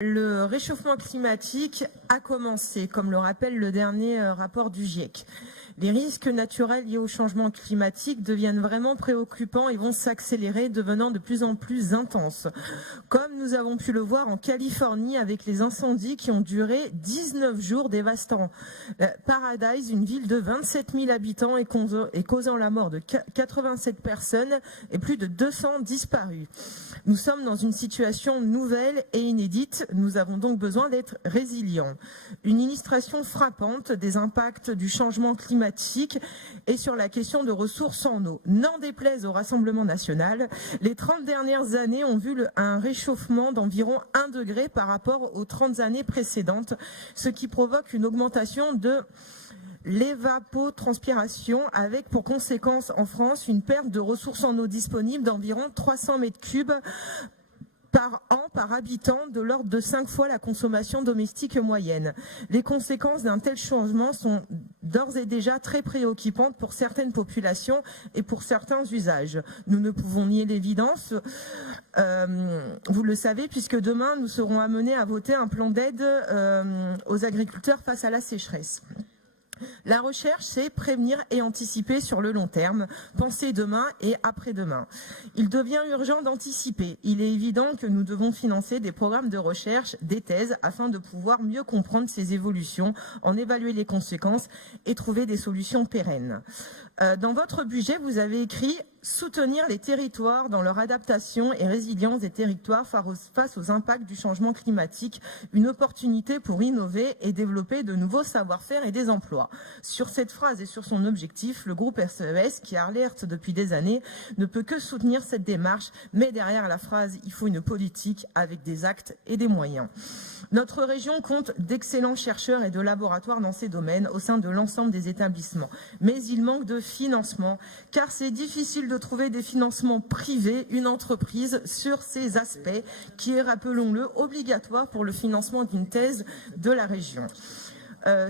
Le réchauffement climatique a commencé, comme le rappelle le dernier rapport du GIEC. Les risques naturels liés au changement climatique deviennent vraiment préoccupants et vont s'accélérer, devenant de plus en plus intenses. Comme nous avons pu le voir en Californie avec les incendies qui ont duré 19 jours dévastant Paradise, une ville de 27 000 habitants et causant la mort de 87 personnes et plus de 200 disparus. Nous sommes dans une situation nouvelle et inédite. Nous avons donc besoin d'être résilients. Une illustration frappante des impacts du changement climatique est sur la question de ressources en eau. N'en déplaise au Rassemblement national, les 30 dernières années ont vu un réchauffement d'environ 1 degré par rapport aux 30 années précédentes, ce qui provoque une augmentation de l'évapotranspiration avec pour conséquence en France une perte de ressources en eau disponibles d'environ 300 mètres cubes par an par habitant, de l'ordre de 5 fois la consommation domestique moyenne. Les conséquences d'un tel changement sont d'ores et déjà très préoccupantes pour certaines populations et pour certains usages. Nous ne pouvons nier l'évidence, vous le savez, puisque demain nous serons amenés à voter un plan d'aide aux agriculteurs face à la sécheresse. La recherche, c'est prévenir et anticiper sur le long terme, penser demain et après-demain. Il devient urgent d'anticiper. Il est évident que nous devons financer des programmes de recherche, des thèses, afin de pouvoir mieux comprendre ces évolutions, en évaluer les conséquences et trouver des solutions pérennes. Dans votre budget, vous avez écrit « Soutenir les territoires dans leur adaptation et résilience des territoires face aux impacts du changement climatique, une opportunité pour innover et développer de nouveaux savoir-faire et des emplois ». Sur cette phrase et sur son objectif, le groupe RCES, qui alerte depuis des années, ne peut que soutenir cette démarche, mais derrière la phrase, il faut une politique avec des actes et des moyens. Notre région compte d'excellents chercheurs et de laboratoires dans ces domaines au sein de l'ensemble des établissements. Mais il manque de financement, car c'est difficile de trouver des financements privés, une entreprise, sur ces aspects qui est, rappelons-le, obligatoire pour le financement d'une thèse de la région.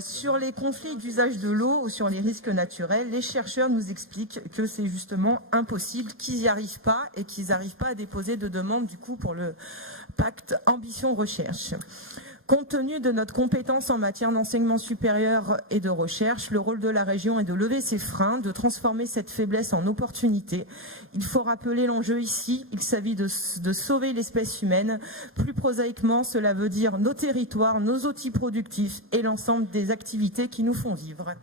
Sur les conflits d'usage de l'eau ou sur les risques naturels, les chercheurs nous expliquent que c'est justement impossible, qu'ils n'y arrivent pas et qu'ils n'arrivent pas à déposer de demande du coup pour le pacte Ambition Recherche. Compte tenu de notre compétence en matière d'enseignement supérieur et de recherche, le rôle de la région est de lever ses freins, de transformer cette faiblesse en opportunité. Il faut rappeler l'enjeu ici, il s'agit de sauver l'espèce humaine. Plus prosaïquement, cela veut dire nos territoires, nos outils productifs et l'ensemble des activités qui nous font vivre.